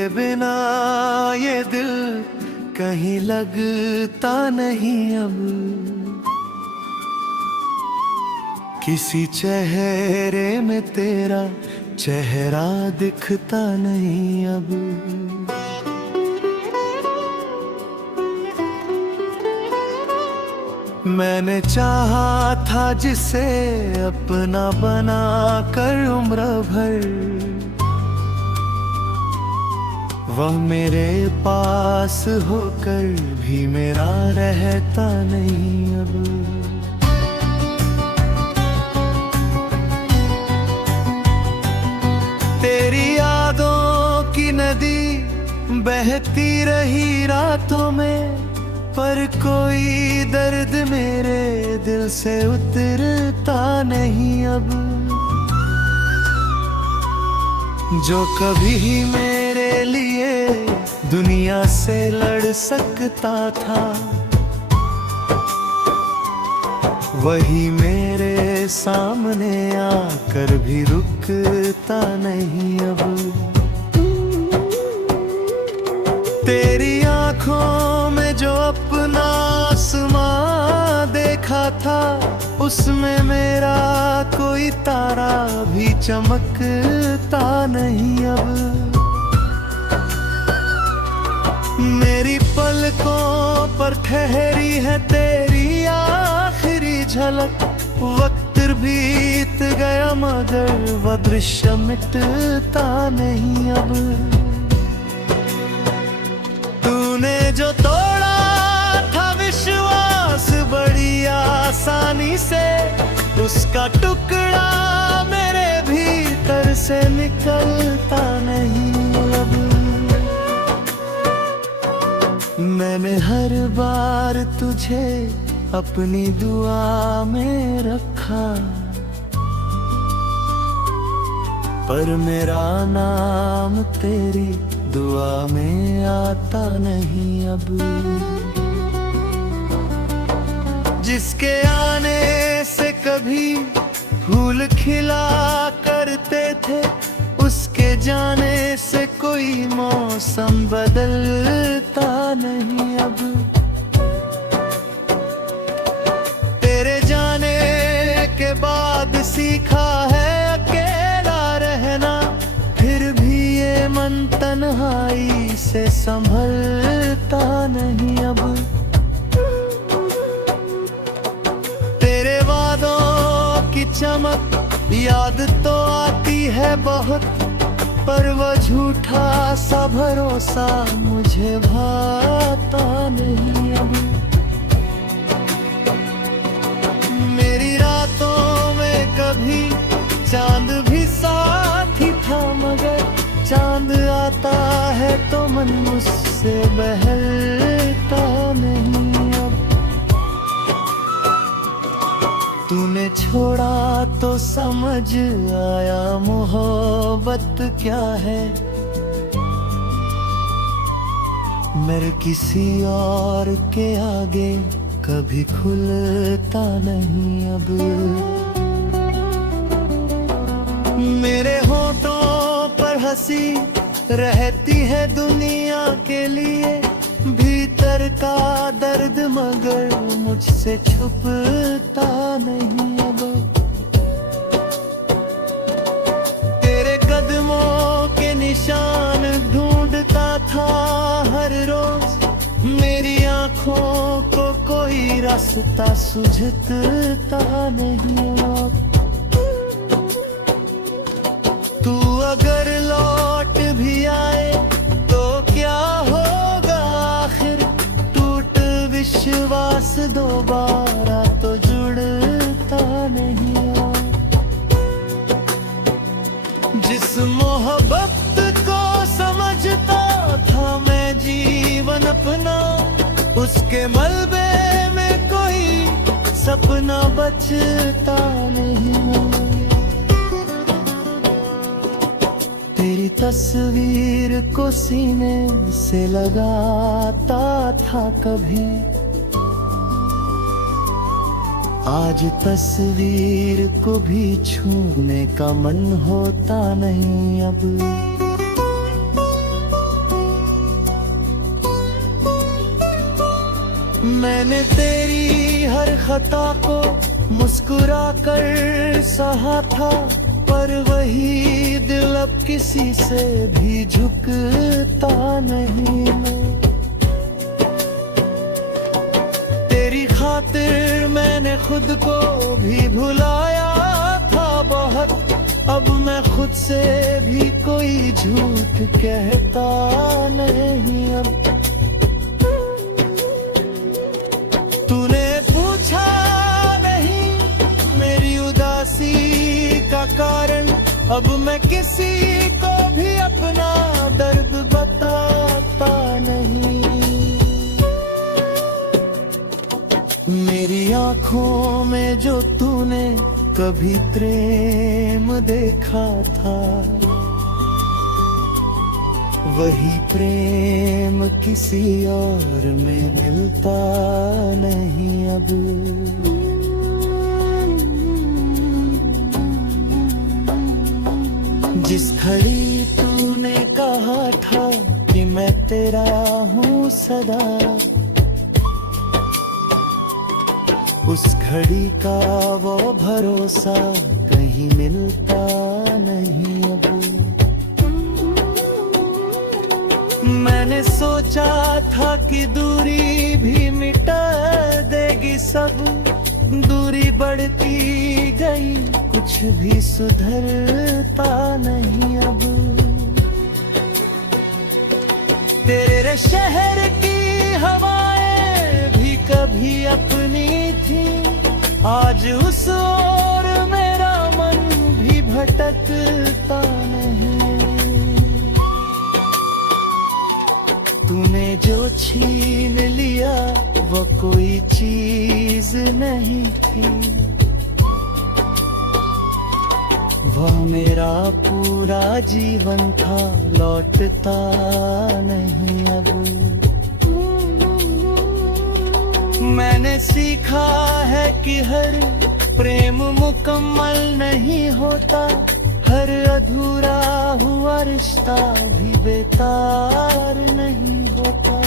तेरे बिना ये दिल कहीं लगता नहीं अब, किसी चेहरे में तेरा चेहरा दिखता नहीं अब। मैंने चाहा था जिसे अपना बना कर उम्र भर, वह मेरे पास होकर भी मेरा रहता नहीं अब। तेरी यादों की नदी बहती रही रातों में, पर कोई दर्द मेरे दिल से उतरता नहीं अब। जो कभी मेरे लिए दुनिया से लड़ सकता था, वही मेरे सामने आकर भी रुकता नहीं अब। तेरी आंखों में जो अपना आसमां देखा था, उसमें मेरा कोई तारा भी चमकता नहीं अब। मेरी पलकों पर ठहरी है तेरी आखिरी झलक, वक्त बीत गया मगर वह दृश्य मिटता नहीं अब। तूने जो तोड़ा था विश्वास बड़ी आसानी से, उसका टुकड़ा मेरे भीतर से निकलता नहीं अब। मैंने हर बार तुझे अपनी दुआ में रखा, पर मेरा नाम तेरी दुआ में आता नहीं अब। जिसके आने से कभी फूल खिला करते थे, उसके जाने से कोई मौसम बदलता नहीं अब। तेरे जाने के बाद सीखा है अकेला रहना, फिर भी ये मन तन्हाई से संभलता नहीं अब। तेरे वादों की चमक याद तो आती है बहुत, पर वह झूठा सा भरोसा मुझे भाता नहीं अब। मेरी रातों में कभी चांद भी साथ ही था, मगर चांद आता है तो मन मुझसे बहलता नहीं अब। तूने छोड़ा तो समझ आया मोहब्बत क्या है, मेरे किसी और के आगे कभी खुलता नहीं अब। मेरे होठों पर हंसी रहती है दुनिया के लिए, भीतर का दर्द मगर मुझसे छुपता नहीं अब। तेरे कदमों के निशान ढूंढता था हर रोज, मेरी आंखों को कोई रास्ता सुझता नहीं अब। तू अगर लौट भी आए तो क्या होगा आखिर, टूट विश्वास दोबारा तो जुड़ता नहीं अब। जिस मोहब्बत को समझता था मैं जीवन अपना, उसके मलबे में कोई सपना बचता नहीं। तेरी तस्वीर को सीने से लगाता था कभी, आज तस्वीर को भी छूने का मन होता नहीं अब। मैंने तेरी हर खता को मुस्कुरा कर सहा था, पर वही दिल अब किसी से भी झुकता नहीं। तेरी खातिर मैंने खुद को भी भुलाया था बहुत, अब मैं खुद से भी कोई झूठ कहता नहीं। अब तूने पूछा नहीं मेरी उदासी का कारण, अब मैं किसी को भी अपना दर्द बताता नहीं। मेरी आँखों में जो तूने कभी प्रेम देखा था, वही प्रेम किसी और में मिलता नहीं अब। जिस घड़ी तूने कहा था कि मैं तेरा हूँ सदा, उस घड़ी का वो भरोसा कहीं मिलता नहीं अब। मैंने सोचा था कि दूरी भी मिटा देगी सब, दूरी बढ़ती गई कुछ भी सुधरता नहीं अब। तेरे शहर की हवाएं भी कभी अपनी थी, आज उस ओर मेरा मन भी भटकता नहीं। तूने जो छीन लिया वो कोई चीज नहीं थी, वह मेरा पूरा जीवन था, लौटता नहीं अब। मैंने सीखा है कि हर प्रेम मुकम्मल नहीं होता, हर अधूरा हुआ रिश्ता भी बेकार नहीं होता।